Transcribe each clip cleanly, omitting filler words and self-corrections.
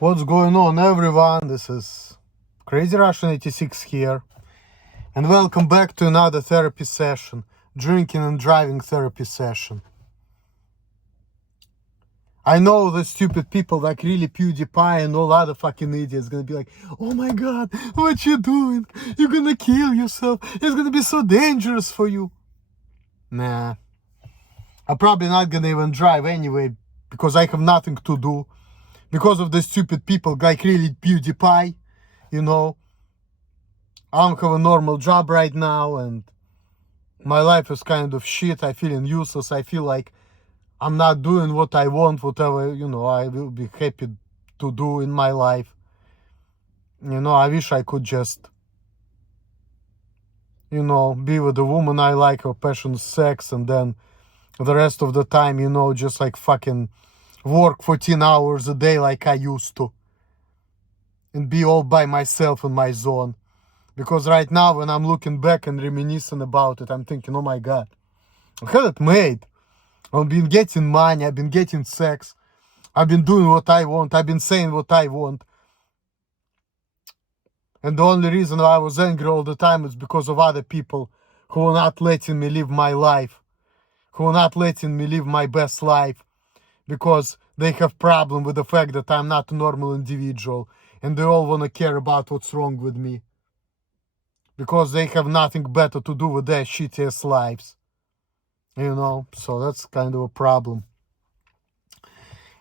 What's going on, everyone? This is Crazy Russian 86 here, and welcome back to another therapy session, drinking and driving therapy session. I know the stupid people like really PewDiePie and all other fucking idiots gonna be like, oh my god, what you doing? You're gonna kill yourself. It's gonna be so dangerous for you. Nah, I'm probably not gonna even drive anyway because I have nothing to do. Because of the stupid people like really PewDiePie, you know. I don't have a normal job right now and my life is kind of shit. I feel useless. I feel like I'm not doing what I want, whatever, I will be happy to do in my life. I wish I could just, be with the woman I like, have passionate sex, and then the rest of the time, just like fucking work 14 hours a day like I used to. And be all by myself in my zone. Because right now, when I'm looking back and reminiscing about it, I'm thinking, oh my god, I had it made. I've been getting money, I've been getting sex, I've been doing what I want, I've been saying what I want. And the only reason why I was angry all the time is because of other people who are not letting me live my life, who are not letting me live my best life, because they have problem with the fact that I'm not a normal individual, and they all want to care about what's wrong with me. Because they have nothing better to do with their shittiest lives. So that's kind of a problem.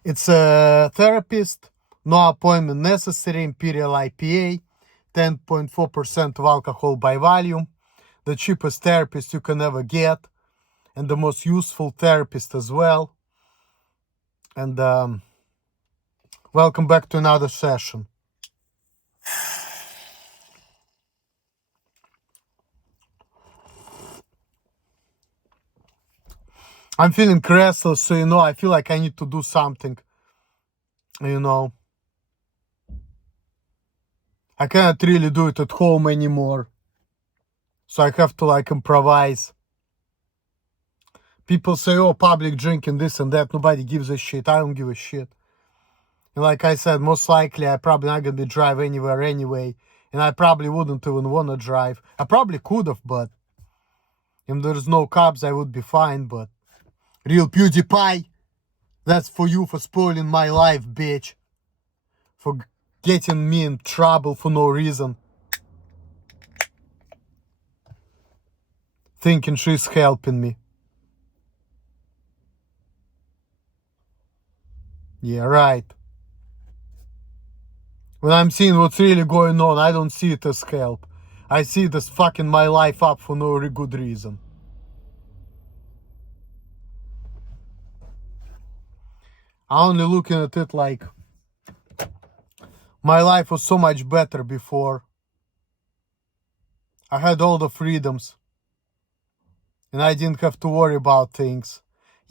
It's a therapist, no appointment necessary, Imperial IPA, 10.4% of alcohol by volume, the cheapest therapist you can ever get, and the most useful therapist as well. And welcome back to another session. I'm feeling restless, so I feel like I need to do something. I cannot really do it at home anymore. So I have to like improvise. People say, oh, public drinking, this and that. Nobody gives a shit. I don't give a shit. And like I said, most likely I probably not going to be drive anywhere anyway. And I probably wouldn't even want to drive. I probably could have, but if there's no cops, I would be fine. But real PewDiePie, that's for you for spoiling my life, bitch. For getting me in trouble for no reason. Thinking she's helping me. Yeah, right. When I'm seeing what's really going on, I don't see it as help. I see it as fucking my life up for no good reason. I'm only looking at it like my life was so much better before. I had all the freedoms. And I didn't have to worry about things.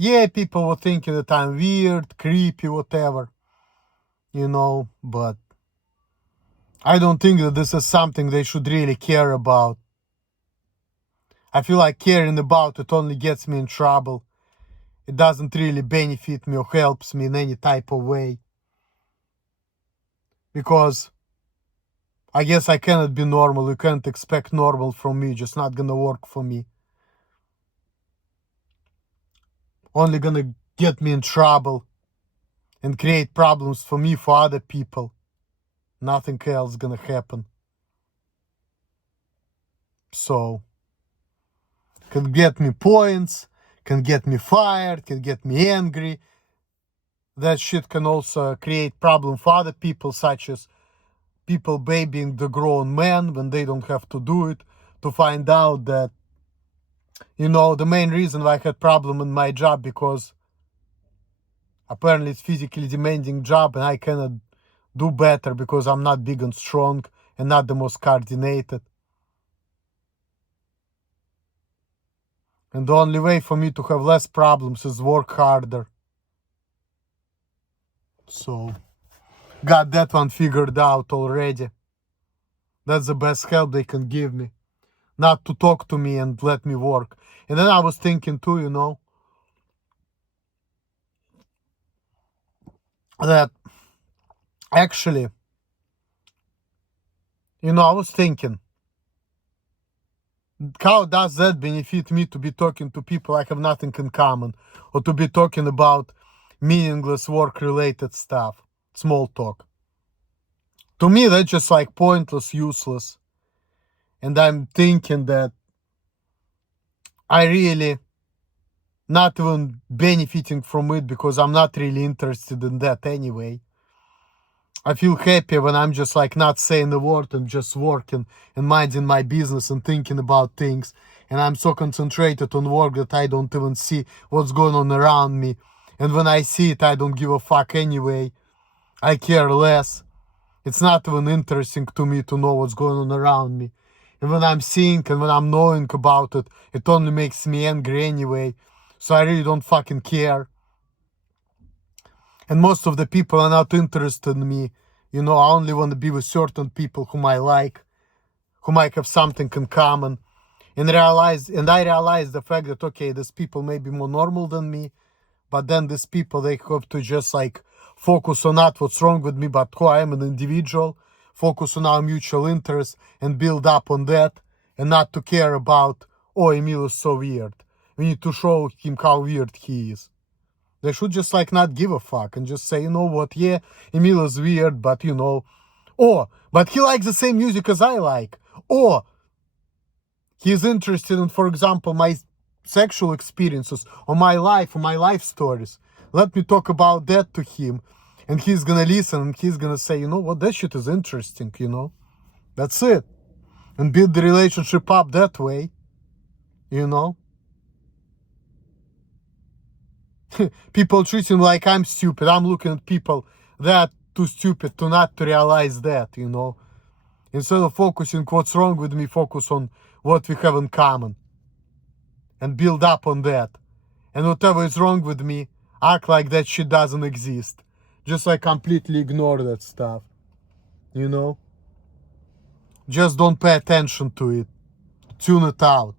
Yeah, people were thinking that I'm weird, creepy, whatever. But I don't think that this is something they should really care about. I feel like caring about it only gets me in trouble. It doesn't really benefit me or helps me in any type of way. Because I guess I cannot be normal. You can't expect normal from me. Just not gonna work for me. Only gonna get me in trouble and create problems for me, for other people. Nothing else gonna happen. So, can get me points, can get me fired, can get me angry. That shit can also create problem for other people, such as people babying the grown men when they don't have to do it, to find out that, the main reason why I had problem in my job, because apparently it's physically demanding job and I cannot do better because I'm not big and strong and not the most coordinated. And the only way for me to have less problems is work harder. So, got that one figured out already. That's the best help they can give me. Not to talk to me and let me work. And then I was thinking too, that Actually, I was thinking, how does that benefit me to be talking to people I have nothing in common, or to be talking about meaningless work-related stuff, small talk? To me, that's just like pointless, useless. And I'm thinking that I really not even benefiting from it because I'm not really interested in that anyway. I feel happy when I'm just like not saying a word and just working and minding my business and thinking about things. And I'm so concentrated on work that I don't even see what's going on around me. And when I see it, I don't give a fuck anyway. I care less. It's not even interesting to me to know what's going on around me. And when I'm seeing and when I'm knowing about it, it only makes me angry anyway. So I really don't fucking care. And most of the people are not interested in me. I only want to be with certain people whom I like, who might have something in common. And I realize the fact that, okay, these people may be more normal than me, but then these people, they have to just like focus on not what's wrong with me, but who I am, an individual, focus on our mutual interests and build up on that, and not to care about, oh, Emil is so weird. We need to show him how weird he is. They should just like not give a fuck and just say, you know what, yeah, Emil is weird, but but he likes the same music as I like. Or he's interested in, for example, my sexual experiences or my life stories. Let me talk about that to him. And he's gonna listen and he's gonna say, you know what, that shit is interesting, That's it. And build the relationship up that way, People treat him like I'm stupid. I'm looking at people that too stupid to not to realize that, Instead of focusing what's wrong with me, focus on what we have in common. And build up on that. And whatever is wrong with me, act like that shit doesn't exist. Just like completely ignore that stuff. Just don't pay attention to it. Tune it out.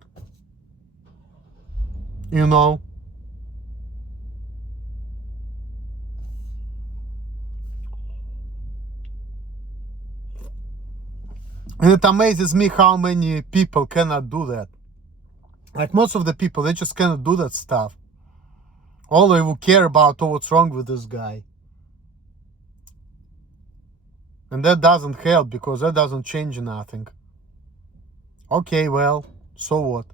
And it amazes me how many people cannot do that. Like most of the people, they just cannot do that stuff. All they will care about, what's wrong with this guy. And that doesn't help because that doesn't change nothing. Okay, well, so what?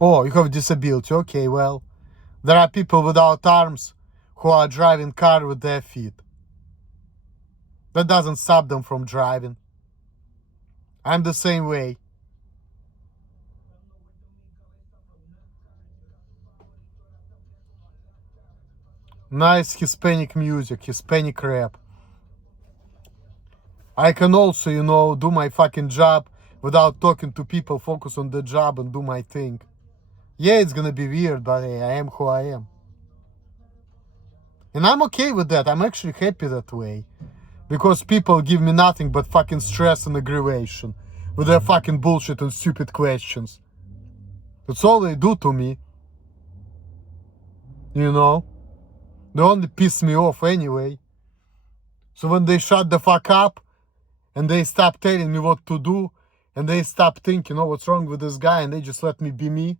Oh, you have a disability. Okay, well, there are people without arms who are driving car with their feet. That doesn't stop them from driving. I'm the same way. Nice Hispanic music, Hispanic rap. I can also, do my fucking job without talking to people, focus on the job and do my thing. Yeah, it's gonna be weird, but hey, I am who I am. And I'm okay with that. I'm actually happy that way. Because people give me nothing but fucking stress and aggravation with their fucking bullshit and stupid questions. That's all they do to me. They only piss me off anyway. So when they shut the fuck up and they stop telling me what to do and they stop thinking, what's wrong with this guy, and they just let me be me,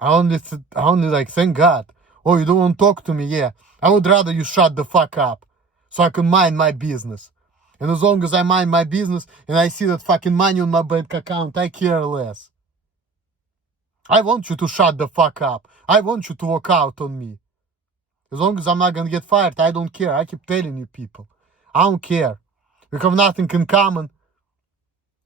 I only like, thank God. Oh, you don't want to talk to me? Yeah. I would rather you shut the fuck up so I can mind my business. And as long as I mind my business and I see that fucking money on my bank account, I care less. I want you to shut the fuck up. I want you to walk out on me. As long as I'm not gonna get fired, I don't care. I keep telling you people. I don't care. We have nothing in common.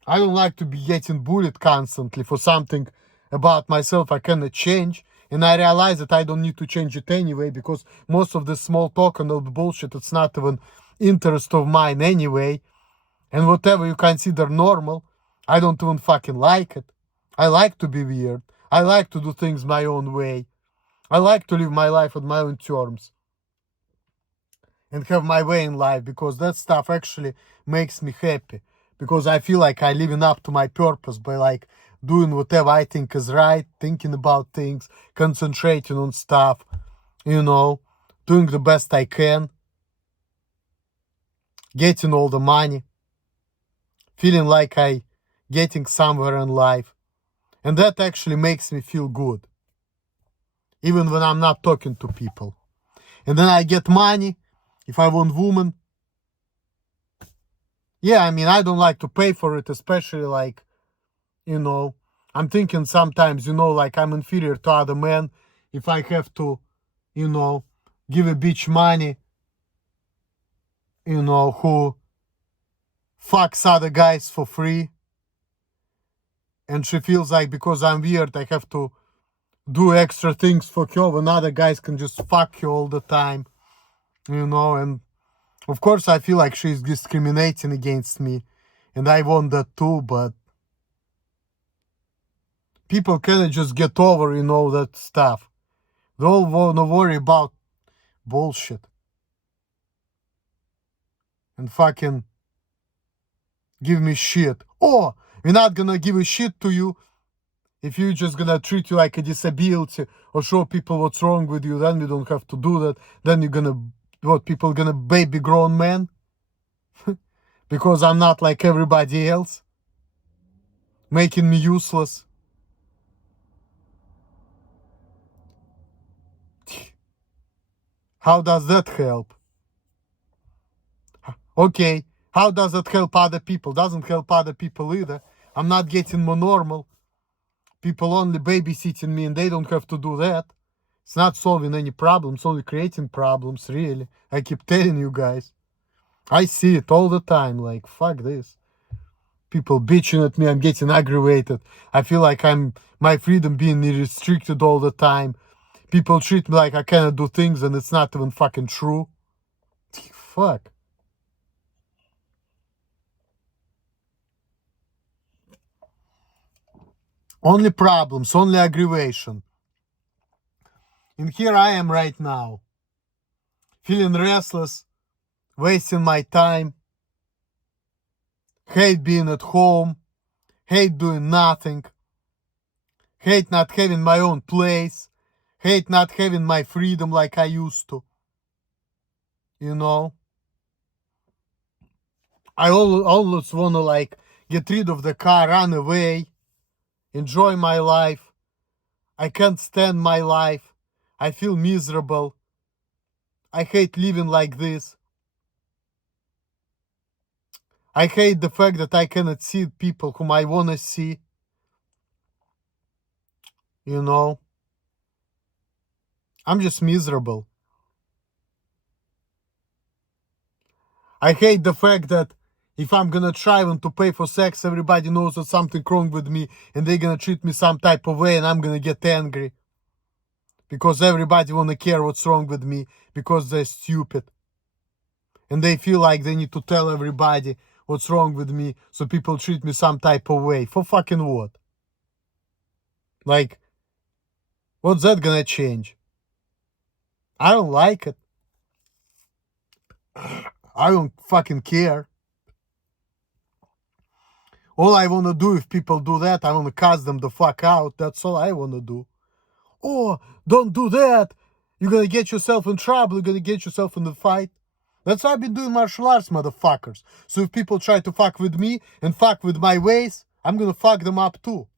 I don't like to be getting bullied constantly for something about myself I cannot change. And I realize that I don't need to change it anyway, because most of the small talk and all the bullshit, it's not even interest of mine anyway. And whatever you consider normal, I don't even fucking like it. I like to be weird. I like to do things my own way. I like to live my life on my own terms and have my way in life, because that stuff actually makes me happy. Because I feel like I'm living up to my purpose by like doing whatever I think is right, thinking about things, concentrating on stuff, doing the best I can. getting all the money, feeling like I getting somewhere in life. And that actually makes me feel good, even when I'm not talking to people. And then I get money. If I want woman, yeah, I mean, I don't like to pay for it, especially like, you know, I'm thinking sometimes, you know, like I'm inferior to other men if I have to, you know, give a bitch money, you know, who fucks other guys for free. And she feels like because I'm weird, I have to do extra things for her when other guys can just fuck her all the time, you know. And of course, I feel like she's discriminating against me, and I want that too, but people cannot just get over, you know, that stuff. They all want to worry about bullshit and fucking give me shit. Or we're not gonna give a shit to you if you're just gonna treat you like a disability or show people what's wrong with you. Then we don't have to do that. Then you're gonna, what, people gonna baby grown men because I'm not like everybody else, making me useless. How does that help? Okay, how does that help other people? Doesn't help other people either. I'm not getting more normal. People only babysitting me and they don't have to do that. It's not solving any problems, only creating problems, really. I keep telling you guys. I see it all the time, like, fuck this. People bitching at me, I'm getting aggravated. I feel like my freedom being restricted all the time. People treat me like I cannot do things and it's not even fucking true. Fuck. Only problems, only aggravation. And here I am right now, feeling restless, wasting my time, hate being at home, hate doing nothing, hate not having my own place, hate not having my freedom like I used to. You know? I always want to like get rid of the car, run away, enjoy my life. I can't stand my life. I feel miserable. I hate living like this. I hate the fact that I cannot see people whom I want to see. You know? I'm just miserable. I hate the fact that if I'm gonna try to pay for sex, everybody knows there's something wrong with me and they're gonna treat me some type of way and I'm gonna get angry. Because everybody wanna care what's wrong with me because they're stupid. And they feel like they need to tell everybody what's wrong with me so people treat me some type of way. For fucking what? Like, what's that gonna change? I don't like it. I don't fucking care. All I wanna do if people do that, I wanna cast them the fuck out. That's all I wanna do. Oh, don't do that. You're gonna get yourself in trouble. You're gonna get yourself in the fight. That's why I've been doing martial arts, motherfuckers. So if people try to fuck with me and fuck with my ways, I'm gonna fuck them up too.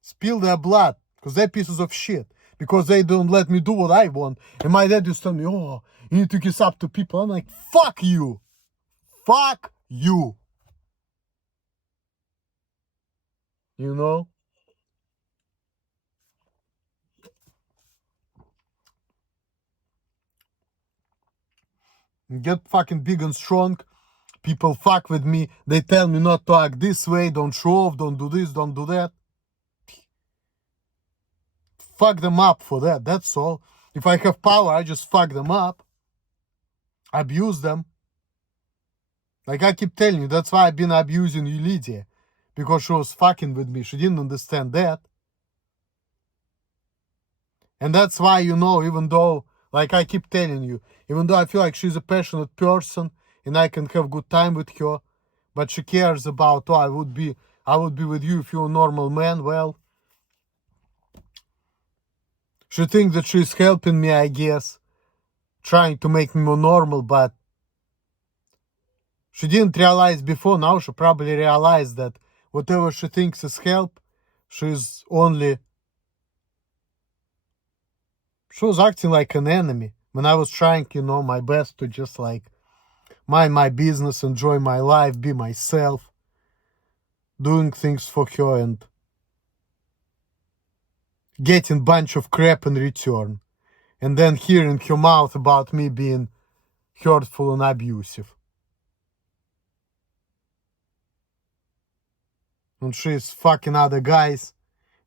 Spill their blood. Because they're pieces of shit. Because they don't let me do what I want. And my dad used to tell me, oh, you need to kiss up to people. I'm like, fuck you. Fuck you. You know? Get fucking big and strong. People fuck with me. They tell me not to act this way. Don't show off. Don't do this. Don't do that. Fuck them up for that. That's all. If I have power, I just fuck them up. Abuse them. Like I keep telling you, that's why I've been abusing Lydia. Because she was fucking with me. She didn't understand that. And that's why, you know, even though, like I keep telling you, even though I feel like she's a passionate person and I can have good time with her, but she cares about, oh, I would be with you if you're a normal man. Well, she thinks that she's helping me, I guess, trying to make me more normal, but She didn't realize before, now she probably realized that whatever she thinks is help, she was acting like an enemy. When I was trying, my best to just like mind my business, enjoy my life, be myself, doing things for her and getting bunch of crap in return. And then hearing her mouth about me being hurtful and abusive. And she's fucking other guys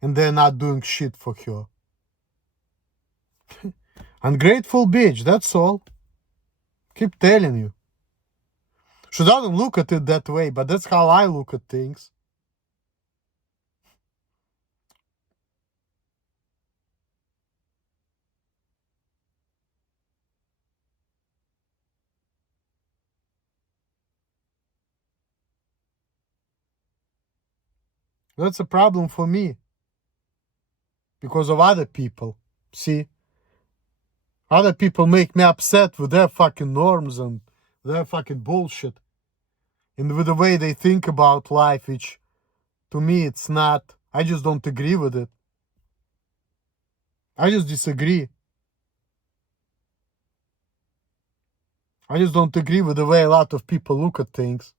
and they're not doing shit for her. Ungrateful bitch, that's all. Keep telling you. She doesn't look at it that way, but that's how I look at things. That's a problem for me. Because of other people. See? Other people make me upset with their fucking norms and their fucking bullshit. And with the way they think about life, which to me it's not. I just don't agree with it. I just disagree. I just don't agree with the way a lot of people look at things.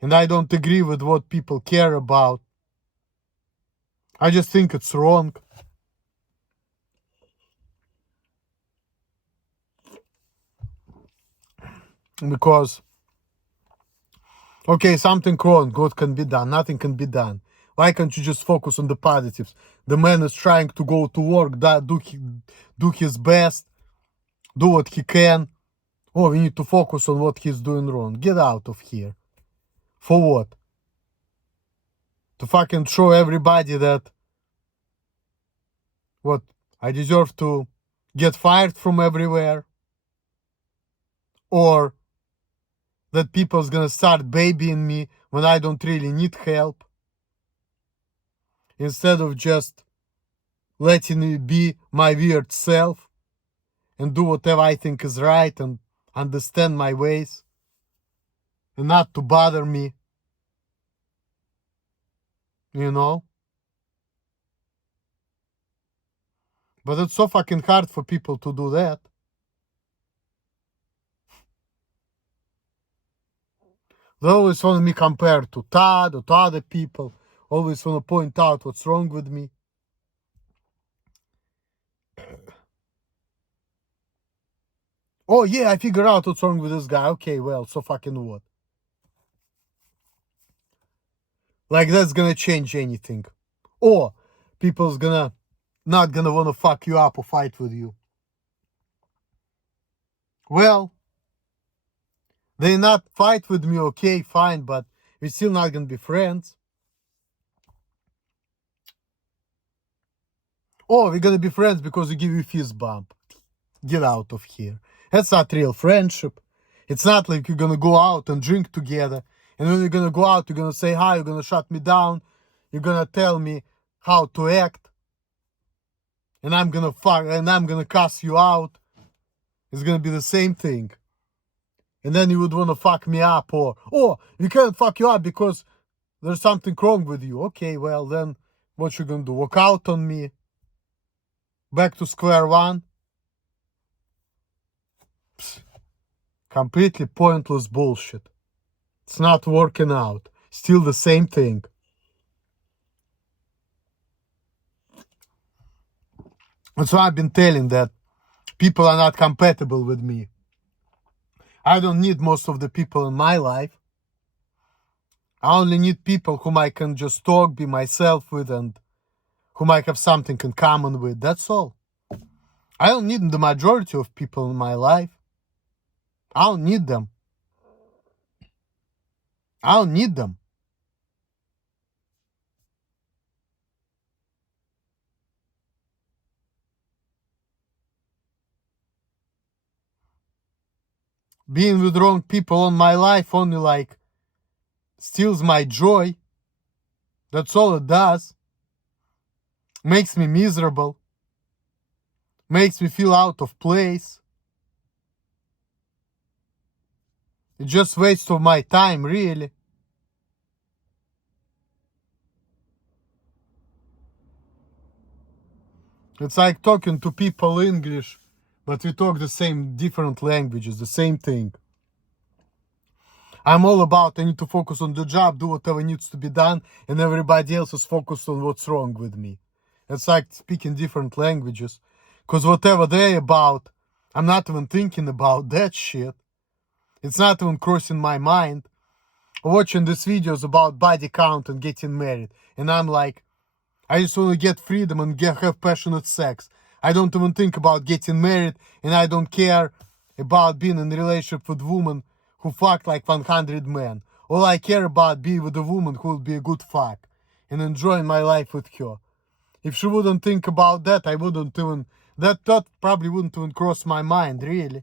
And I don't agree with what people care about. I just think it's wrong. Because, okay, something wrong, what can be done? Nothing can be done. Why can't you just focus on the positives? The man is trying to go to work, do his best, do what he can. Oh, we need to focus on what he's doing wrong. Get out of here. For what? To fucking show everybody that, what, I deserve to get fired from everywhere? Or that people's gonna start babying me when I don't really need help? Instead of just letting me be my weird self and do whatever I think is right and understand my ways and not to bother me, you know? But it's so fucking hard for people to do that. They always want me compared to Todd or to other people. Always want to point out what's wrong with me. Oh yeah, I figured out what's wrong with this guy. Okay, well, so fucking what? Like that's gonna change anything. Or people's not gonna wanna fuck you up or fight with you. Well, they not fight with me, okay, fine, but we're still not gonna be friends. Oh, we're gonna be friends because we give you fist bump. Get out of here. That's not real friendship. It's not like you're gonna go out and drink together, and when you're gonna go out, you're gonna say hi, you're gonna shut me down, you're gonna tell me how to act, and I'm gonna cuss you out. It's gonna be the same thing. And then you would wanna fuck me up, or you can't fuck you up because there's something wrong with you. Okay, well then what you gonna do? Walk out on me? Back to square one? Psst. Completely pointless bullshit. It's not working out. Still the same thing. That's why I've been telling that people are not compatible with me. I don't need most of the people in my life. I only need people whom I can just talk, be myself with, and whom I have something in common with. That's all. I don't need the majority of people in my life. I don't need them. I don't need them. Being with wrong people in my life only like steals my joy. That's all it does. Makes me miserable. Makes me feel out of place. It's just waste of my time, really. It's like talking to people English, but we talk the same different languages, the same thing. I'm all about I need to focus on the job, do whatever needs to be done, and everybody else is focused on what's wrong with me. It's like speaking different languages. Because whatever they're about, I'm not even thinking about that shit. It's not even crossing my mind. Watching these videos about body count and getting married, and I'm like, I just want to get freedom and have passionate sex. I don't even think about getting married, and I don't care about being in a relationship with women who fuck like 100 men. All I care about being with a woman who will be a good fuck and enjoying my life with her. If she wouldn't think about that, I wouldn't even, that thought probably wouldn't even cross my mind, really.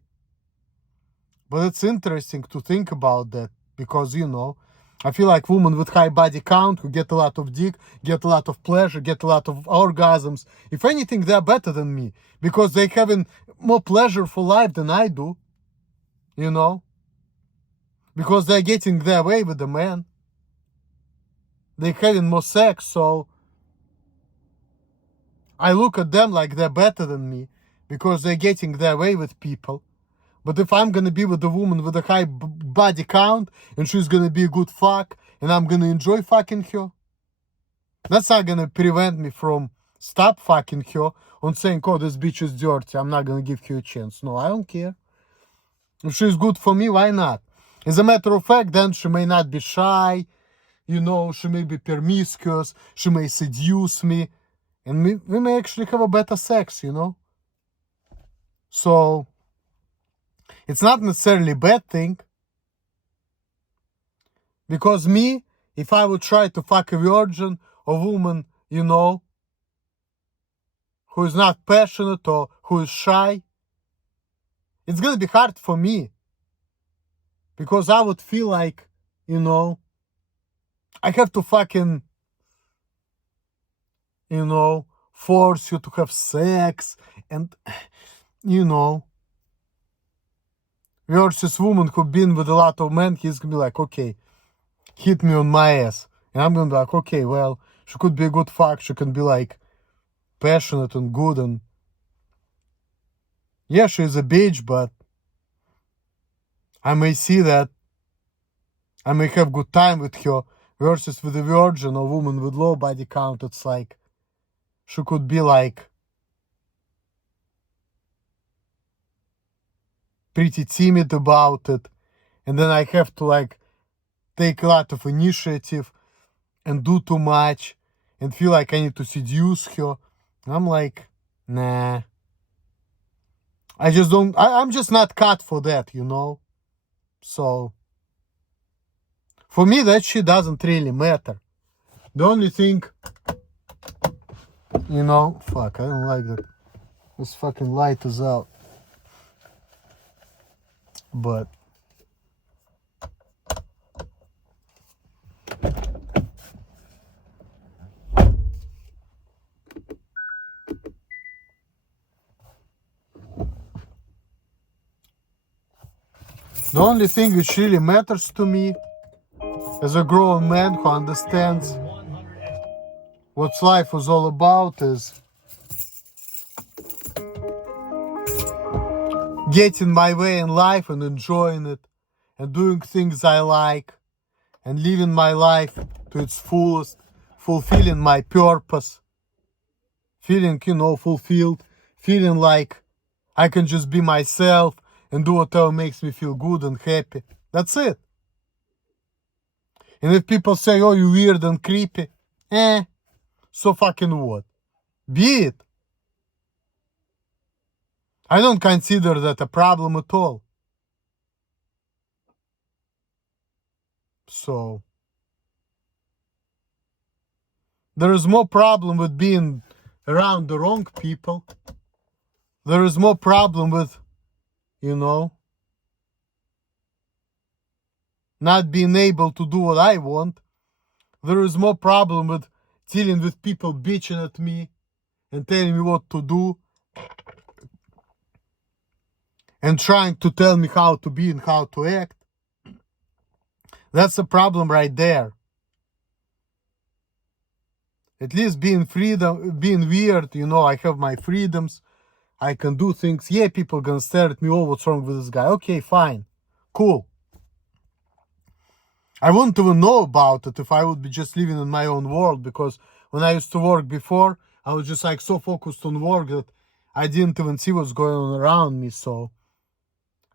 But it's interesting to think about that because, you know, I feel like women with high body count who get a lot of dick, get a lot of pleasure, get a lot of orgasms. If anything, they're better than me because they're having more pleasure for life than I do, you know, because they're getting their way with the man. They're having more sex, so I look at them like they're better than me because they're getting their way with people. But if I'm gonna be with a woman with a high body count and she's gonna be a good fuck and I'm gonna enjoy fucking her, that's not gonna prevent me from stop fucking her on saying, oh, this bitch is dirty, I'm not gonna give her a chance. No, I don't care. If she's good for me, why not? As a matter of fact, then she may not be shy, you know, she may be promiscuous, she may seduce me, and we may actually have a better sex, you know? So it's not necessarily a bad thing. Because me, if I would try to fuck a virgin or woman, you know, who is not passionate or who is shy, it's gonna be hard for me. Because I would feel like, you know, I have to fucking, you know, force you to have sex and, you know, versus woman who been with a lot of men, he's gonna be like, okay, hit me on my ass. And I'm gonna be like, okay, well, she could be a good fuck, she can be like passionate and good and yeah, she's a bitch, but I may see that I may have good time with her versus with a virgin or woman with low body count. It's like she could be like pretty timid about it, and then I have to like take a lot of initiative and do too much and feel like I need to seduce her. I'm like, nah. I just don't, I'm just not cut for that, you know? So, for me, that shit doesn't really matter. The only thing, you know, fuck, I don't like that. This fucking light is out. But, the only thing which really matters to me as a grown man who understands what life was all about is getting my way in life and enjoying it and doing things I like and living my life to its fullest, fulfilling my purpose, feeling, you know, fulfilled, feeling like I can just be myself and do whatever makes me feel good and happy. That's it. And if people say, oh, you weird and creepy, so fucking what? Be it. I don't consider that a problem at all. So, there is more problem with being around the wrong people. There is more problem with, you know, not being able to do what I want. There is more problem with dealing with people bitching at me and telling me what to do and trying to tell me how to be and how to act. That's the problem right there. At least being weird, you know, I have my freedoms. I can do things. Yeah, people gonna stare at me, oh, what's wrong with this guy? Okay, fine. Cool. I wouldn't even know about it if I would be just living in my own world, because when I used to work before, I was just like so focused on work that I didn't even see what's going on around me. So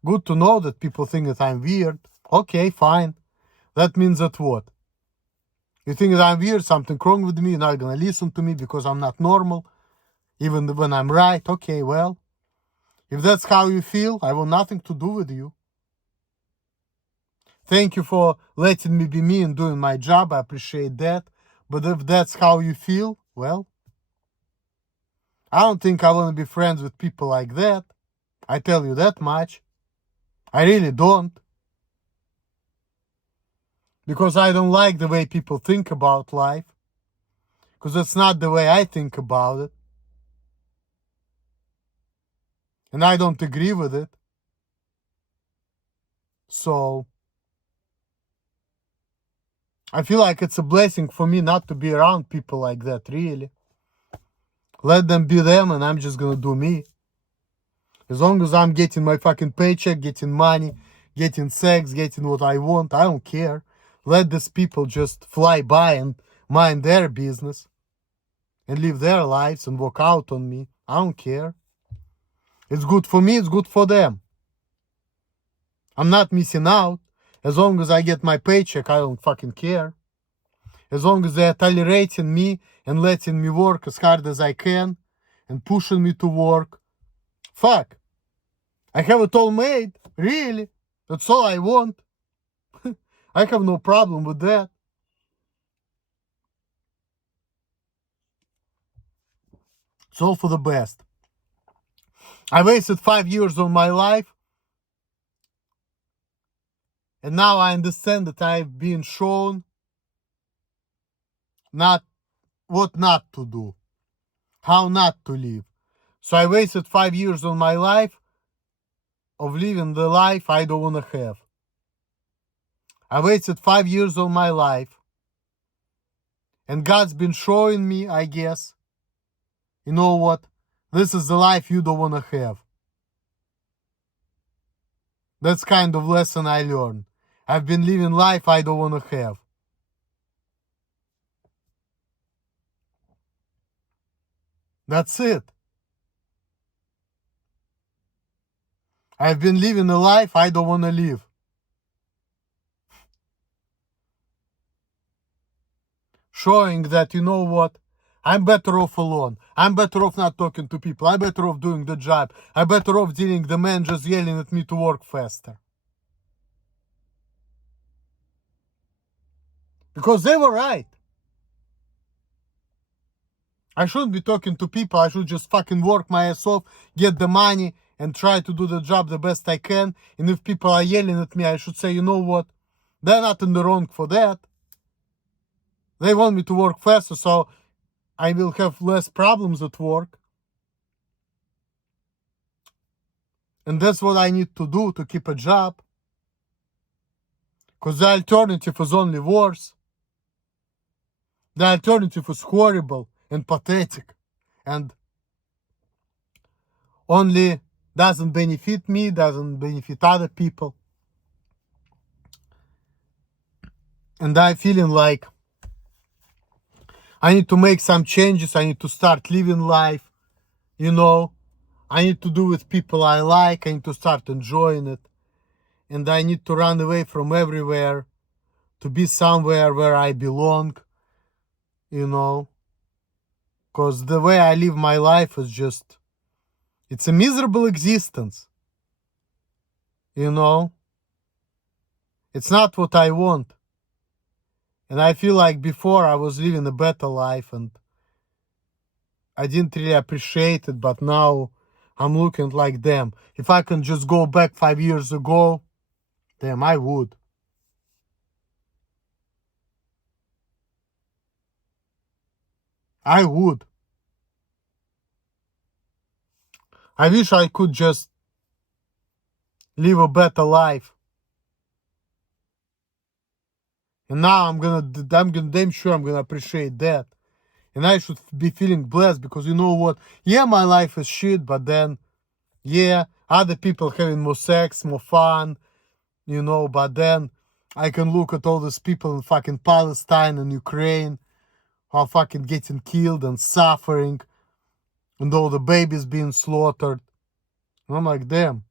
good to know that people think that I'm weird. Okay, fine. That means that what? You think that I'm weird, something wrong with me, you're not gonna listen to me because I'm not normal, even when I'm right. Okay, well, if that's how you feel, I want nothing to do with you. Thank you for letting me be me and doing my job. I appreciate that. But if that's how you feel, well, I don't think I want to be friends with people like that. I tell you that much. I really don't. Because I don't like the way people think about life. Because that's not the way I think about it. And I don't agree with it. So I feel like it's a blessing for me not to be around people like that, really. Let them be them and I'm just gonna do me. As long as I'm getting my fucking paycheck, getting money, getting sex, getting what I want, I don't care. Let these people just fly by and mind their business and live their lives and walk out on me. I don't care. It's good for me, it's good for them. I'm not missing out. As long as I get my paycheck, I don't fucking care. As long as they're tolerating me and letting me work as hard as I can and pushing me to work, fuck. I have it all made, really. That's all I want. I have no problem with that. It's all for the best. I wasted 5 years of my life, and now I understand that I've been shown not what not to do, how not to live. So I wasted 5 years of my life of living the life I don't want to have. I wasted 5 years of my life, and God's been showing me, I guess, you know what? This is the life you don't want to have. That's kind of lesson I learned. I've been living life I don't want to have. That's it. I've been living a life I don't want to live. Showing that, you know what? I'm better off alone. I'm better off not talking to people. I'm better off doing the job. I'm better off dealing the man just yelling at me to work faster. Because they were right. I shouldn't be talking to people. I should just fucking work my ass off, get the money, and try to do the job the best I can. And if people are yelling at me, I should say, you know what? They're not in the wrong for that. They want me to work faster, so I will have less problems at work. And that's what I need to do to keep a job. Because the alternative is only worse. The alternative is horrible and pathetic. And only doesn't benefit me, doesn't benefit other people. And I'm feeling like I need to make some changes. I need to start living life, you know. I need to do with people I like. I need to start enjoying it. And I need to run away from everywhere to be somewhere where I belong, you know. Because the way I live my life is just, it's a miserable existence, you know. It's not what I want. And I feel like before I was living a better life and I didn't really appreciate it, but now I'm looking like, damn, if I can just go back 5 years ago, damn, I would. I would. I wish I could just live a better life. And now I'm gonna damn sure I'm gonna appreciate that. And I should be feeling blessed because you know what? Yeah, my life is shit, but then, yeah, other people having more sex, more fun, but then I can look at all these people in fucking Palestine and Ukraine who are fucking getting killed and suffering and all the babies being slaughtered. And I'm like, damn,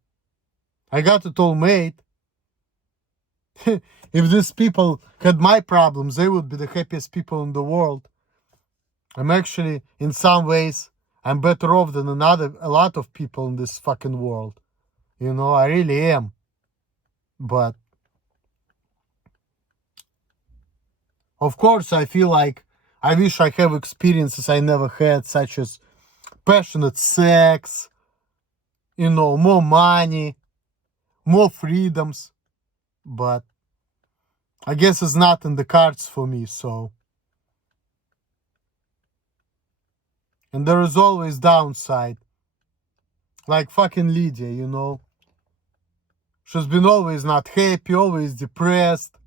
I got it all made. If these people had my problems, they would be the happiest people in the world. I'm actually, in some ways, I'm better off than a lot of people in this fucking world. I really am. But of course, I feel like I wish I have experiences I never had, such as passionate sex, more money, more freedoms. But I guess it's not in the cards for me, so. And there is always downside. Like fucking Lydia. She's been always not happy, always depressed.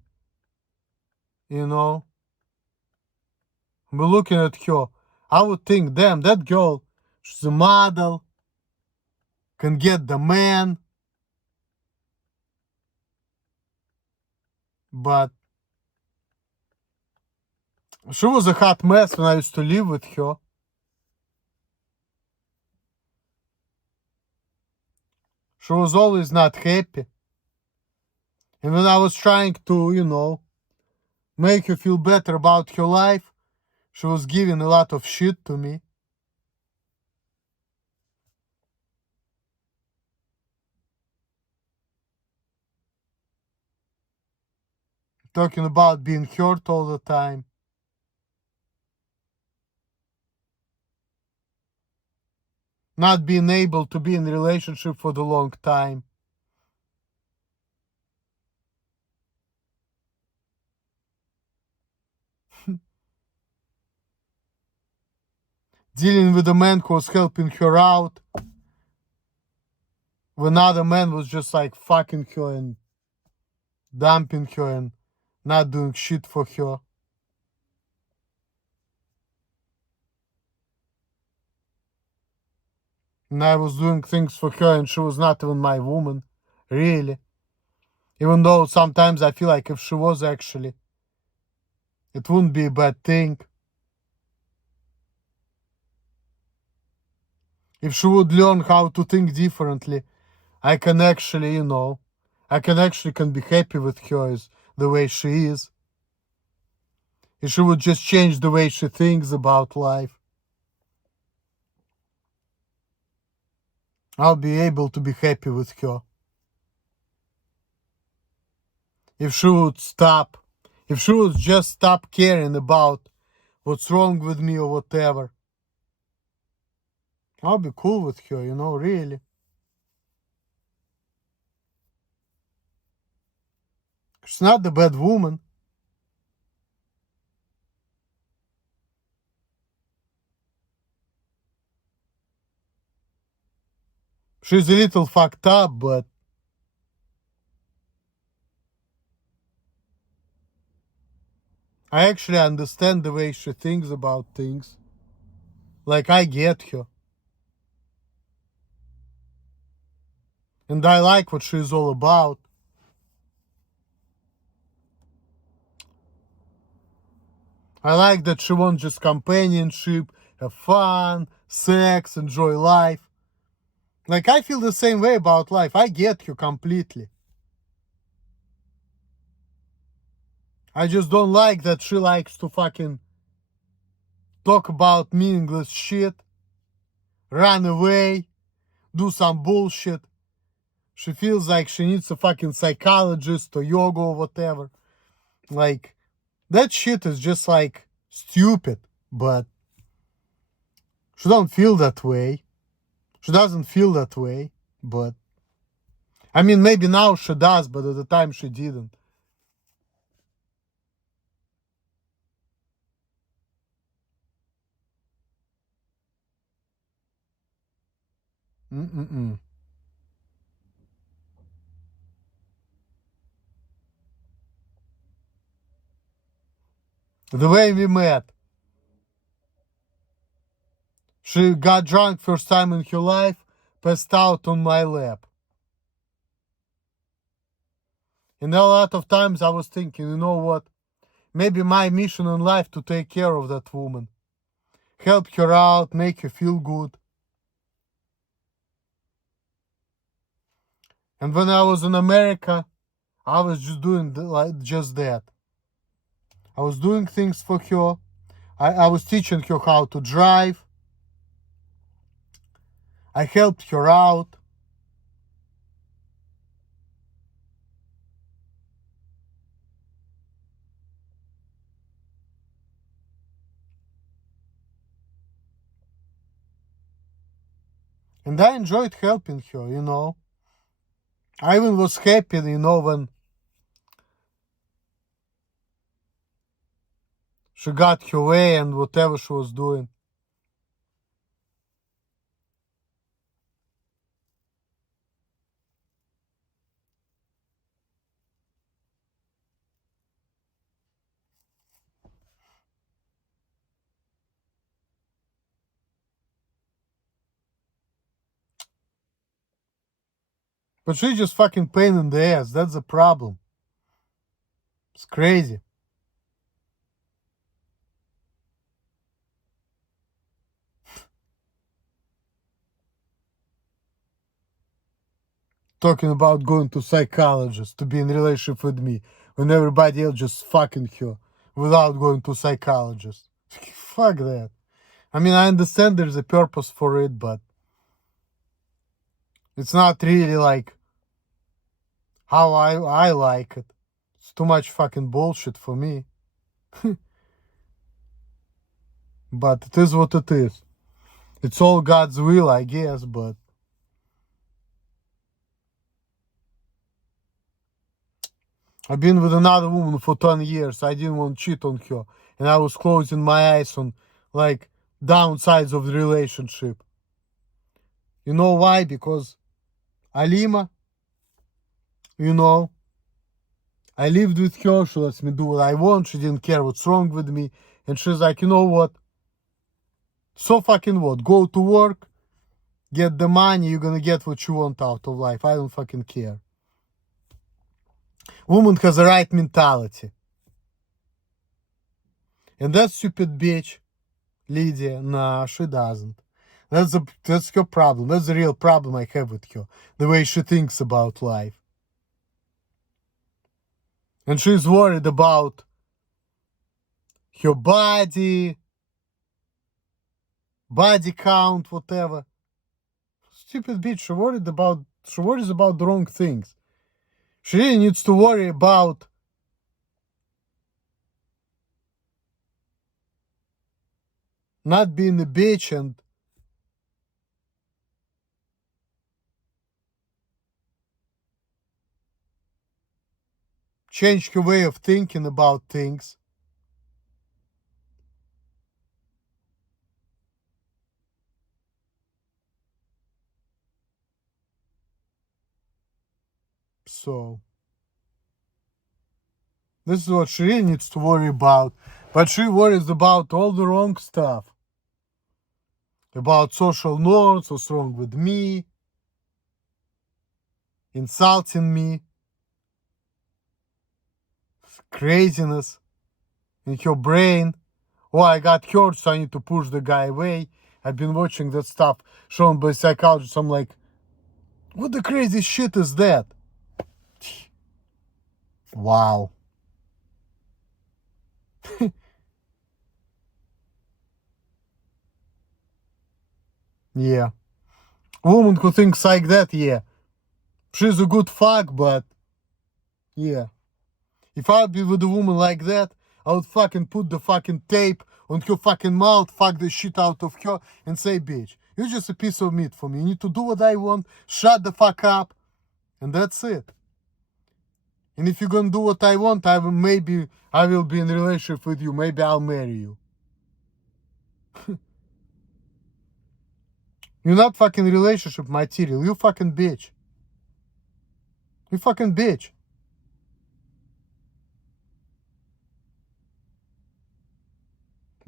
We're looking at her. I would think, damn, that girl, she's a model, can get the man. But she was a hot mess when I used to live with her. She was always not happy. And when I was trying to, make her feel better about her life, she was giving a lot of shit to me. Talking about being hurt all the time. Not being able to be in a relationship for the long time. Dealing with a man who was helping her out when other man was just like fucking her and dumping her and not doing shit for her. And I was doing things for her and she was not even my woman. Really. Even though sometimes I feel like if she was actually, it wouldn't be a bad thing. If she would learn how to think differently, I can actually, can be happy with her as the way she is. If she would just change the way she thinks about life, I'll be able to be happy with her. If she would just stop caring about what's wrong with me or whatever, I'll be cool with her, really. She's not a bad woman. She's a little fucked up, but I actually understand the way she thinks about things. Like, I get her. And I like what she's all about. I like that she wants just companionship, have fun, sex, enjoy life. Like, I feel the same way about life. I get her completely. I just don't like that she likes to fucking talk about meaningless shit, run away, do some bullshit. She feels like she needs a fucking psychologist or yoga or whatever. Like, that shit is just like stupid, but she don't feel that way. She doesn't feel that way, but I mean, maybe now she does, but at the time she didn't. Mm-mm-mm. The way we met. She got drunk first time in her life, passed out on my lap. And a lot of times I was thinking, you know what? Maybe my mission in life to take care of that woman. Help her out, make her feel good. And when I was in America, I was just doing just that. I was doing things for her. I was teaching her how to drive. I helped her out. And I enjoyed helping her, you know. I even was happy, you know, when she got her way and whatever she was doing. But she's just fucking pain in the ass. That's the problem. It's crazy. Talking about going to psychologist to be in relationship with me when everybody else just fucking her without going to psychologist. Fuck that. I mean, I understand there's a purpose for it, but it's not really like how I like it. It's too much fucking bullshit for me. But it is what it is. It's all God's will, I guess, but I've been with another woman for 10 years. I didn't want to cheat on her. And I was closing my eyes on, like, downsides of the relationship. You know why? Because Alima, you know, I lived with her. She lets me do what I want. She didn't care what's wrong with me. And she's like, you know what? So fucking what? Go to work, get the money. You're going to get what you want out of life. I don't fucking care. Woman has the right mentality. And that stupid bitch, Lydia, nah, she doesn't. That's her problem. That's the real problem I have with her. The way she thinks about life. And she's worried about her body count, whatever. Stupid bitch, she worries about the wrong things. She really needs to worry about not being a bitch and change her way of thinking about things. So this is what she really needs to worry about. But she worries about all the wrong stuff. About social norms, what's wrong with me, insulting me, craziness in her brain. Oh, I got hurt, so I need to push the guy away. I've been watching that stuff shown by psychologists. I'm like, what the crazy shit is that? Wow. Yeah. A woman who thinks like that, yeah. She's a good fuck, but yeah. If I'd be with a woman like that, I would fucking put the fucking tape on her fucking mouth, fuck the shit out of her, and say, bitch, you're just a piece of meat for me. You need to do what I want, shut the fuck up, and that's it. And if you're gonna do what I want, maybe I will be in a relationship with you. Maybe I'll marry you. You're not fucking relationship material. You fucking bitch. You fucking bitch.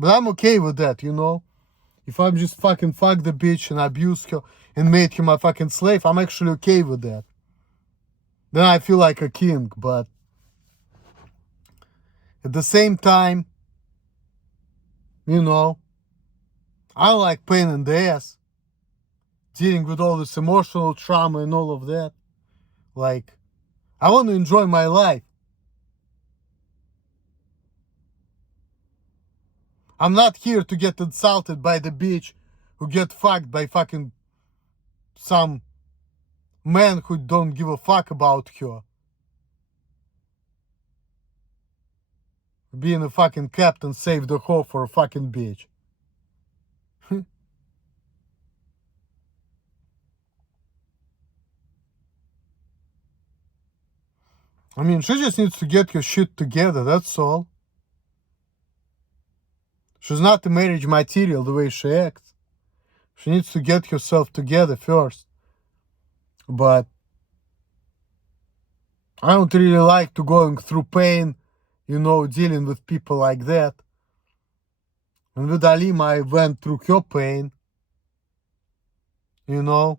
But I'm okay with that, you know? If I'm just fucking fuck the bitch and abuse her and made her my fucking slave, I'm actually okay with that. Then I feel like a king, but at the same time, you know, I don't like pain in the ass. Dealing with all this emotional trauma and all of that. Like, I want to enjoy my life. I'm not here to get insulted by the bitch who get fucked by fucking some man who don't give a fuck about her. Being a fucking captain saved the whole for a fucking bitch. I mean, she just needs to get her shit together, that's all. She's not the marriage material the way she acts. She needs to get herself together first. But I don't really like to going through pain, you know, dealing with people like that. And with Alima, I went through her pain, you know.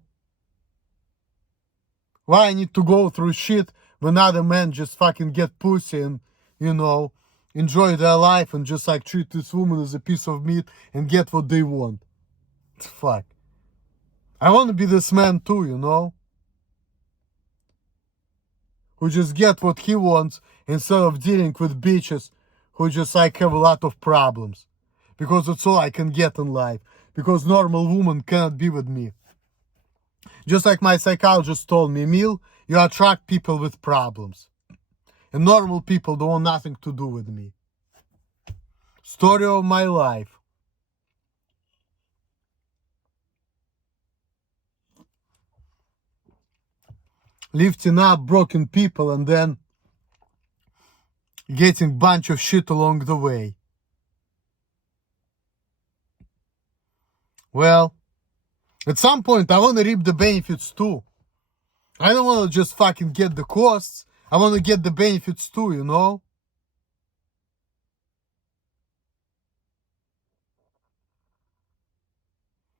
Why I need to go through shit when other men just fucking get pussy and, you know, enjoy their life and just like treat this woman as a piece of meat and get what they want. Fuck. I want to be this man too, you know. Who just get what he wants instead of dealing with bitches who just like have a lot of problems. Because that's all I can get in life. Because normal woman cannot be with me. Just like my psychologist told me, Emil, you attract people with problems. And normal people don't want nothing to do with me. Story of my life. Lifting up broken people and then getting bunch of shit along the way. Well, at some point I want to reap the benefits too. I don't want to just fucking get the costs. I want to get the benefits too, you know?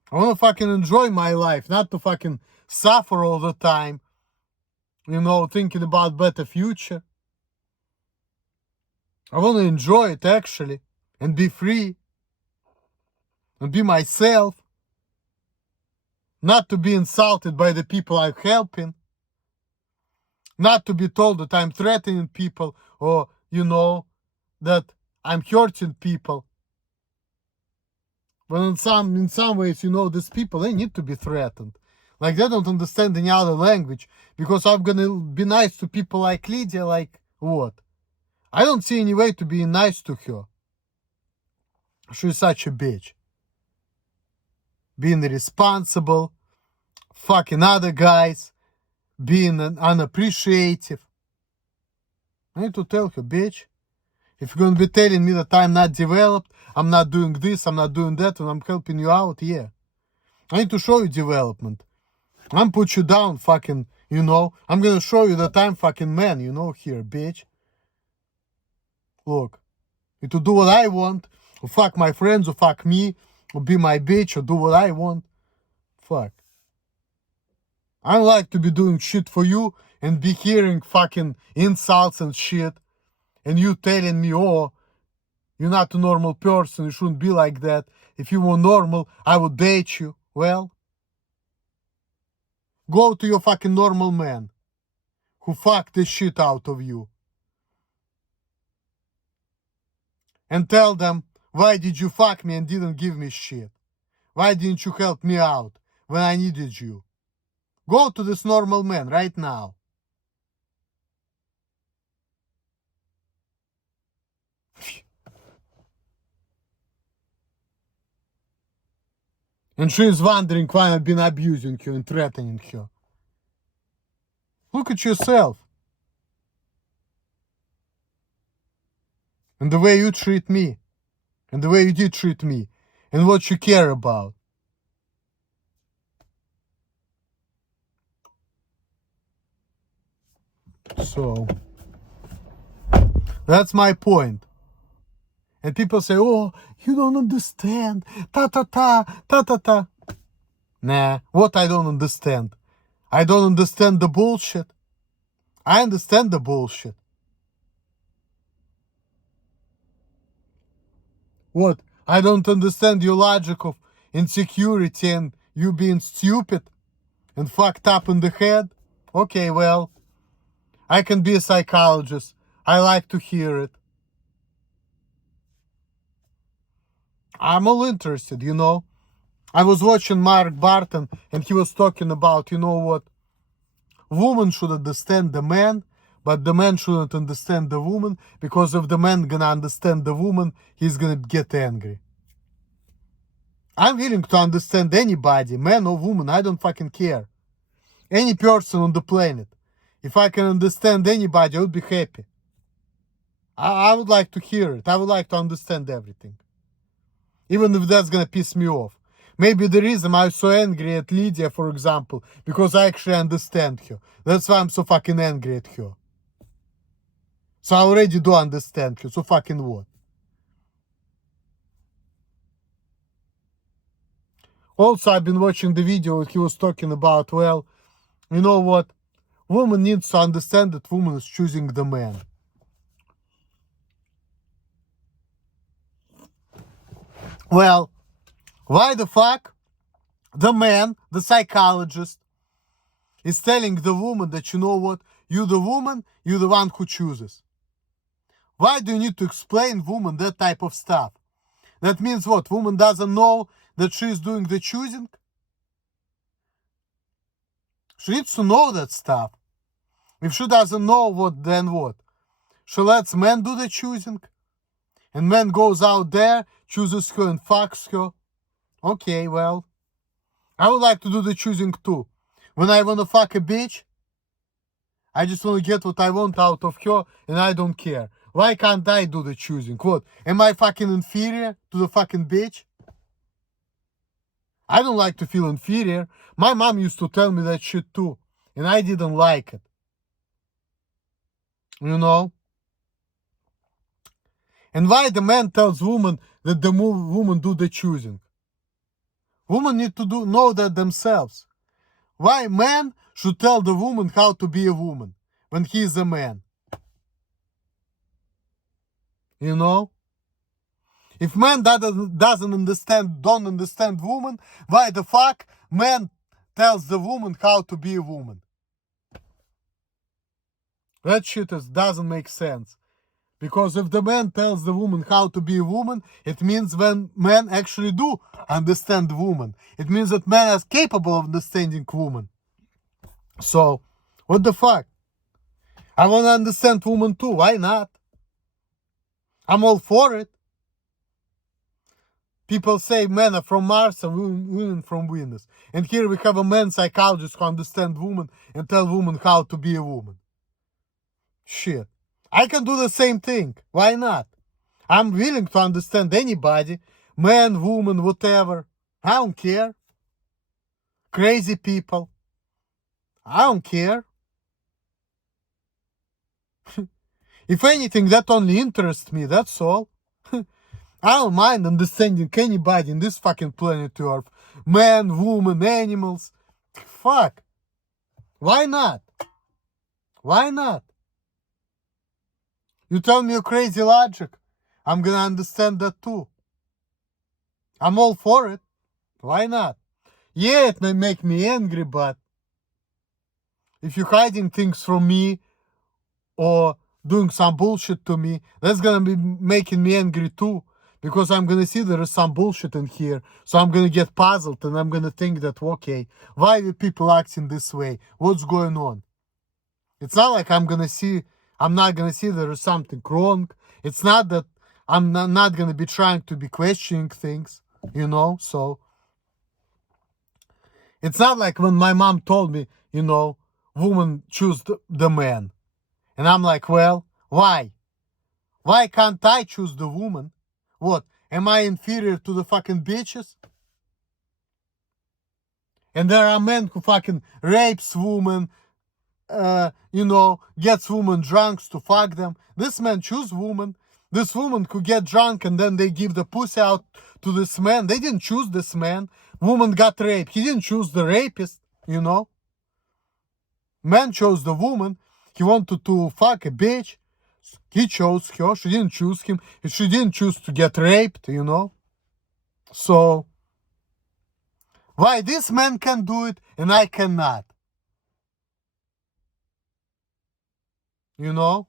I want to fucking enjoy my life, not to fucking suffer all the time, you know, thinking about better future. I want to enjoy it actually and be free and be myself. Not to be insulted by the people I'm helping. Not to be told that I'm threatening people or, you know, that I'm hurting people. But in some ways, you know, these people, they need to be threatened. Like, they don't understand any other language. Because I'm gonna be nice to people like Lydia, like, what? I don't see any way to be nice to her. She's such a bitch. Being irresponsible, fucking other guys, being unappreciative. I need to tell her, bitch, if you're gonna be telling me that I'm not developed, I'm not doing this, I'm not doing that, and I'm helping you out, yeah. I need to show you development. I'm put you down, fucking, you know. I'm gonna show you that I'm fucking man, you know, here, bitch. Look, you to do what I want, or fuck my friends, or fuck me, or be my bitch, or do what I want. Fuck. I don't like to be doing shit for you and be hearing fucking insults and shit. And you telling me, oh, you're not a normal person, you shouldn't be like that. If you were normal, I would date you. Well, go to your fucking normal man who fucked the shit out of you. And tell them, why did you fuck me and didn't give me shit? Why didn't you help me out when I needed you? Go to this normal man right now. And she is wondering why I've been abusing her and threatening her. Look at yourself. And the way you treat me. And the way you did treat me. And what you care about. So, that's my point. And people say, oh, you don't understand. Ta ta ta, ta ta ta. Nah, what I don't understand? I don't understand the bullshit. I understand the bullshit. What? I don't understand your logic of insecurity and you being stupid and fucked up in the head. Okay, well, I can be a psychologist. I like to hear it. I'm all interested, you know. I was watching Mark Barton and he was talking about, you know what? Woman should understand the man, but the man shouldn't understand the woman, because if the man gonna understand the woman, he's gonna get angry. I'm willing to understand anybody, man or woman, I don't fucking care. Any person on the planet. If I can understand anybody, I would be happy. I would like to hear it. I would like to understand everything. Even if that's gonna piss me off. Maybe the reason I'm so angry at Lydia, for example, because I actually understand her. That's why I'm so fucking angry at her. So I already do understand her, so fucking what? Also, I've been watching the video he was talking about, well, you know what? Woman needs to understand that woman is choosing the man. Well, why the fuck the man, the psychologist, is telling the woman that, you know what, you the woman, you the one who chooses? Why do you need to explain woman that type of stuff? That means what? Woman doesn't know that she is doing the choosing? She needs to know that stuff. If she doesn't know, what then what? She lets men do the choosing? And man goes out there, chooses her and fucks her? Okay, well, I would like to do the choosing too. When I want to fuck a bitch, I just want to get what I want out of her and I don't care. Why can't I do the choosing? What? Am I fucking inferior to the fucking bitch? I don't like to feel inferior. My mom used to tell me that shit too. And I didn't like it. You know? And why the man tells woman that the woman do the choosing? Women need to know that themselves. Why man should tell the woman how to be a woman when he is a man? You know? If man don't understand woman, why the fuck man tells the woman how to be a woman? That shit doesn't make sense. Because if the man tells the woman how to be a woman, it means when men actually do understand woman. It means that man is capable of understanding woman. So, what the fuck? I want to understand woman too. Why not? I'm all for it. People say men are from Mars and women from Venus. And here we have a man psychologist who understands woman and tell woman how to be a woman. Shit. I can do the same thing. Why not? I'm willing to understand anybody. Man, woman, whatever. I don't care. Crazy people. I don't care. If anything, that only interests me, that's all. I don't mind understanding anybody in this fucking planet Earth. Man, woman, animals. Fuck. Why not? Why not? You tell me your crazy logic, I'm gonna understand that too. I'm all for it. Why not? Yeah, it may make me angry, but if you're hiding things from me or doing some bullshit to me, that's gonna be making me angry too. Because I'm gonna see there is some bullshit in here. So I'm gonna get puzzled and I'm gonna think that, okay, why are people acting this way? What's going on? It's not like I'm not gonna see there is something wrong. It's not that I'm not gonna be trying to be questioning things, you know? So it's not like when my mom told me, you know, woman choose the man. And I'm like, well, why? Why can't I choose the woman? What? Am I inferior to the fucking bitches? And there are men who fucking rapes women, you know, gets women drunk to fuck them. This man choose woman. This woman who get drunk and then they give the pussy out to this man. They didn't choose this man. Woman got raped. He didn't choose the rapist, you know. Man chose the woman. He wanted to fuck a bitch. He chose her. She didn't choose him. She didn't choose to get raped, you know. So, why this man can do it and I cannot? You know?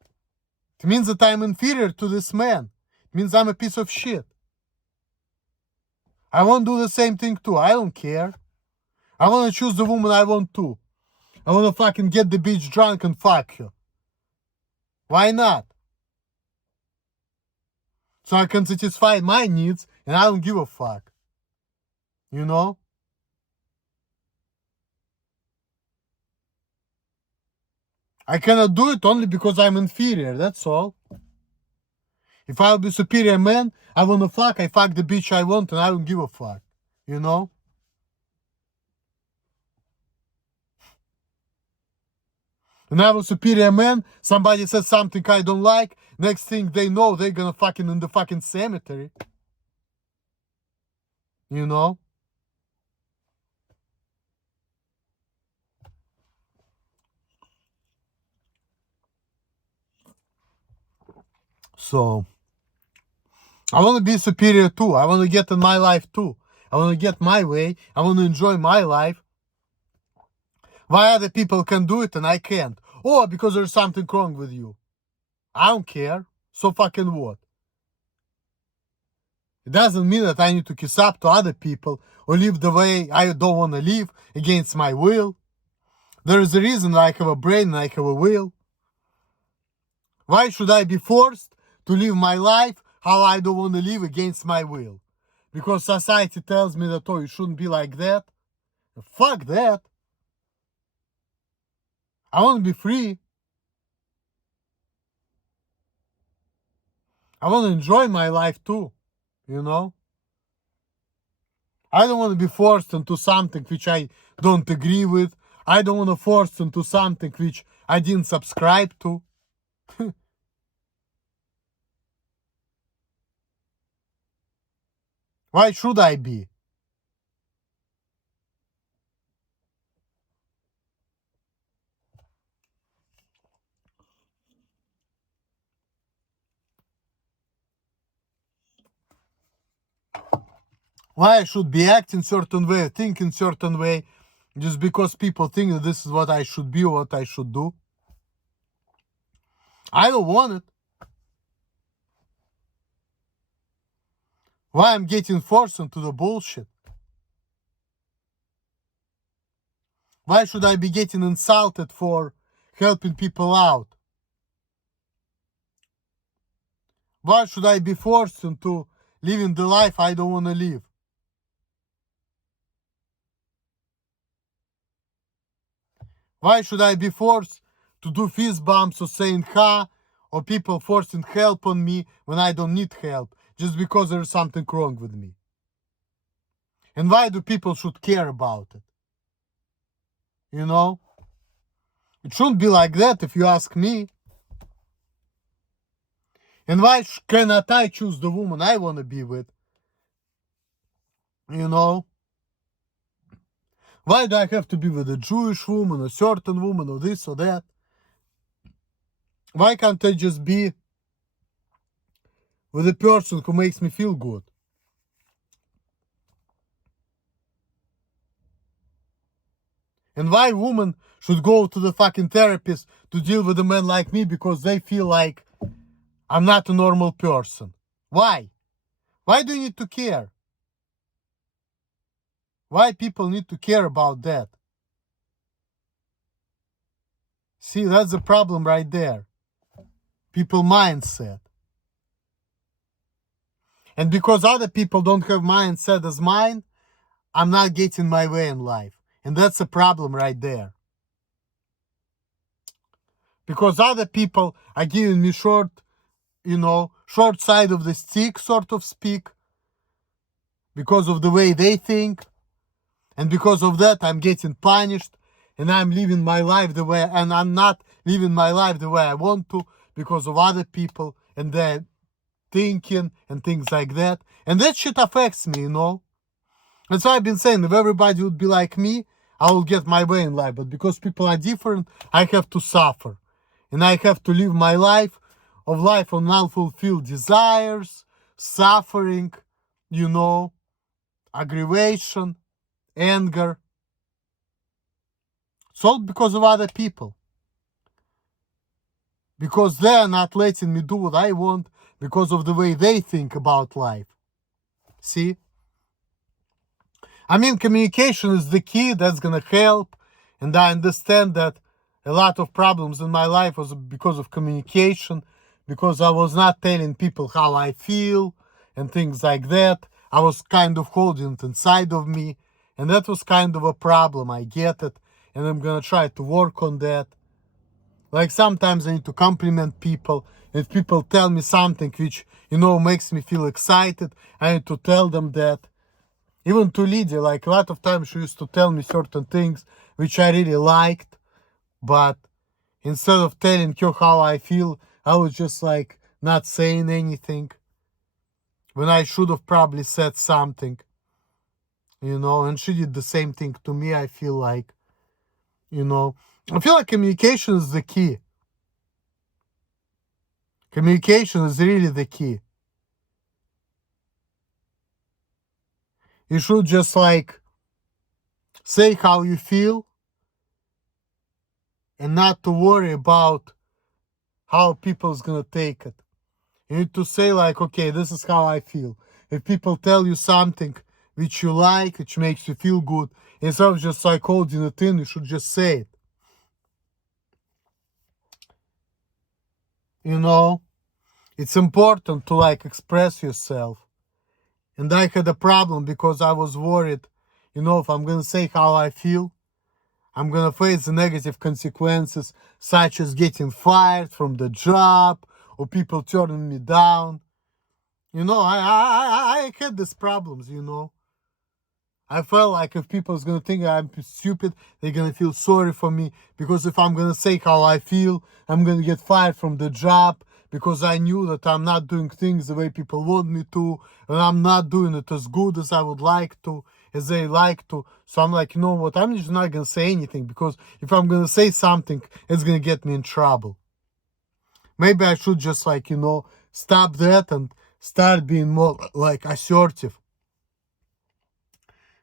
It means that I'm inferior to this man. It means I'm a piece of shit. I won't do the same thing too. I don't care. I want to choose the woman I want to. I want to fucking get the bitch drunk and fuck her. Why not? So I can satisfy my needs and I don't give a fuck. You know? I cannot do it only because I'm inferior, that's all. If I'll be superior man, I wanna fuck, I fuck the bitch I want and I don't give a fuck. You know? And I'm a superior man, somebody says something I don't like, next thing they know, they're gonna fucking in the fucking cemetery. You know? So, I want to be superior too. I want to get in my life too. I want to get my way. I want to enjoy my life. Why other people can do it and I can't? Oh, because there's something wrong with you. I don't care. So fucking what? It doesn't mean that I need to kiss up to other people or live the way I don't want to live against my will. There is a reason I have a brain and I have a will. Why should I be forced to live my life how I don't want to live against my will? Because society tells me that, oh, you shouldn't be like that. Fuck that. I want to be free. I want to enjoy my life too, you know? I don't want to be forced into something which I don't agree with. I don't want to force into something which I didn't subscribe to. Why should I be? Why I should be acting certain way, thinking certain way, just because people think that this is what I should be or what I should do? I don't want it. Why I'm getting forced into the bullshit? Why should I be getting insulted for helping people out? Why should I be forced into living the life I don't want to live? Why should I be forced to do fist bumps or saying ha, or people forcing help on me when I don't need help, just because there's something wrong with me? And why do people should care about it? You know? It shouldn't be like that if you ask me. And why cannot I choose the woman I want to be with? You know? Why do I have to be with a Jewish woman, a certain woman, or this or that? Why can't I just be with a person who makes me feel good? And why women should go to the fucking therapist to deal with a man like me because they feel like I'm not a normal person? Why? Why do you need to care? Why people need to care about that? See, that's the problem right there. People mindset. And because other people don't have mindset as mine, I'm not getting my way in life. And that's a problem right there. Because other people are giving me short side of the stick, sort of speak, because of the way they think. And because of that, I'm getting punished. And I'm living my life the way, and I'm not living my life the way I want to because of other people and their thinking and things like that. And that shit affects me, you know. That's why I've been saying, if everybody would be like me, I will get my way in life. But because people are different, I have to suffer. And I have to live my life on unfulfilled desires, suffering, you know, aggravation, anger. It's all because of other people. Because they are not letting me do what I want because of the way they think about life. See? I mean, communication is the key that's going to help. And I understand that a lot of problems in my life was because of communication, because I was not telling people how I feel and things like that. I was kind of holding it inside of me. And that was kind of a problem. I get it. And I'm going to try to work on that. Like sometimes I need to compliment people. If people tell me something which, you know, makes me feel excited, I need to tell them that. Even to Lydia, like a lot of times she used to tell me certain things which I really liked. But instead of telling her how I feel, I was just like not saying anything. When I should have probably said something. You know, and she did the same thing to me, I feel like. You know, I feel like communication is the key. Communication is really the key. You should just like say how you feel and not to worry about how people's gonna take it. You need to say like, okay, this is how I feel. If people tell you something which you like, which makes you feel good, instead of just like holding it in, you should just say it. You know, it's important to like express yourself. And I had a problem because I was worried, you know, if I'm gonna say how I feel, I'm gonna face the negative consequences, such as getting fired from the job or people turning me down. You know, I had these problems, you know. I felt like if people's gonna think I'm stupid, they're gonna feel sorry for me. Because if I'm gonna say how I feel, I'm gonna get fired from the job because I knew that I'm not doing things the way people want me to, and I'm not doing it as good as I would like to, as they like to. So I'm like, you know what, I'm just not gonna say anything, because if I'm gonna say something, it's gonna get me in trouble. Maybe I should just like, you know, stop that and start being more like assertive.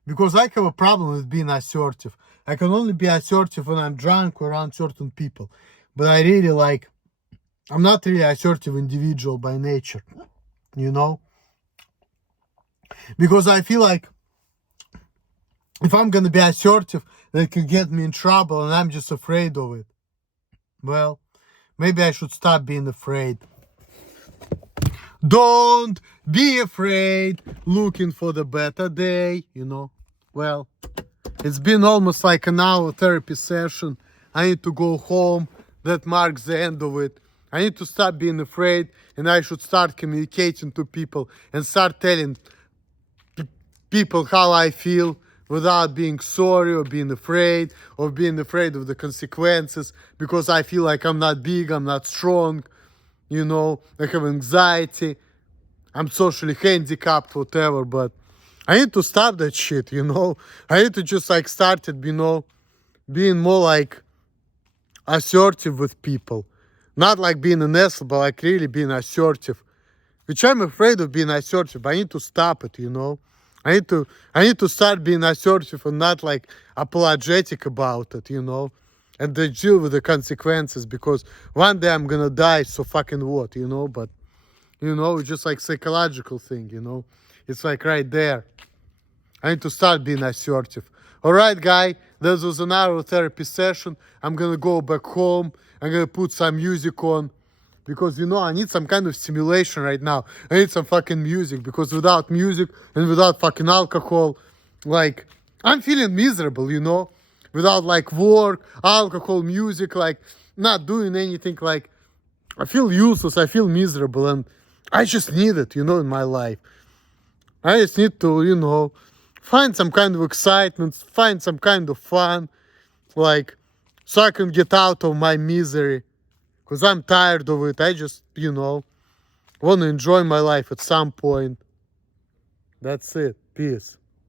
Because I have a problem with being assertive. I can only be assertive when I'm drunk or around certain people. But I really like, I'm not really assertive individual by nature, you know? Because I feel like if I'm gonna be assertive, that could get me in trouble and I'm just afraid of it. Well, maybe I should stop being afraid. Don't be afraid, looking for the better day, you know? Well, it's been almost like an hour therapy session. I need to go home. That marks the end of it. I need to stop being afraid, and I should start communicating to people and start telling people how I feel without being sorry or being afraid of the consequences, because I feel like I'm not big, I'm not strong, you know, I have anxiety, I'm socially handicapped, whatever. But I need to stop that shit, you know. I need to just like start it, you know, being more like assertive with people. Not like being an asshole, but like really being assertive. Which I'm afraid of being assertive. I need to stop it, you know. I need to start being assertive and not like apologetic about it, you know. And they deal with the consequences, because one day I'm gonna die, so fucking what, you know. But you know, it's just like psychological thing, you know. It's like right there. I need to start being assertive. All right, guy, this was an hour therapy session. I'm gonna go back home. I'm gonna put some music on, because, you know, I need some kind of stimulation right now. I need some fucking music, because without music and without fucking alcohol, like, I'm feeling miserable, you know. Without like work, alcohol, music, like not doing anything, like I feel useless. I feel miserable, and I just need it, you know, in my life. I just need to, you know, find some kind of excitement, find some kind of fun, like, so I can get out of my misery, because I'm tired of it. I just, you know, want to enjoy my life at some point. That's it. Peace.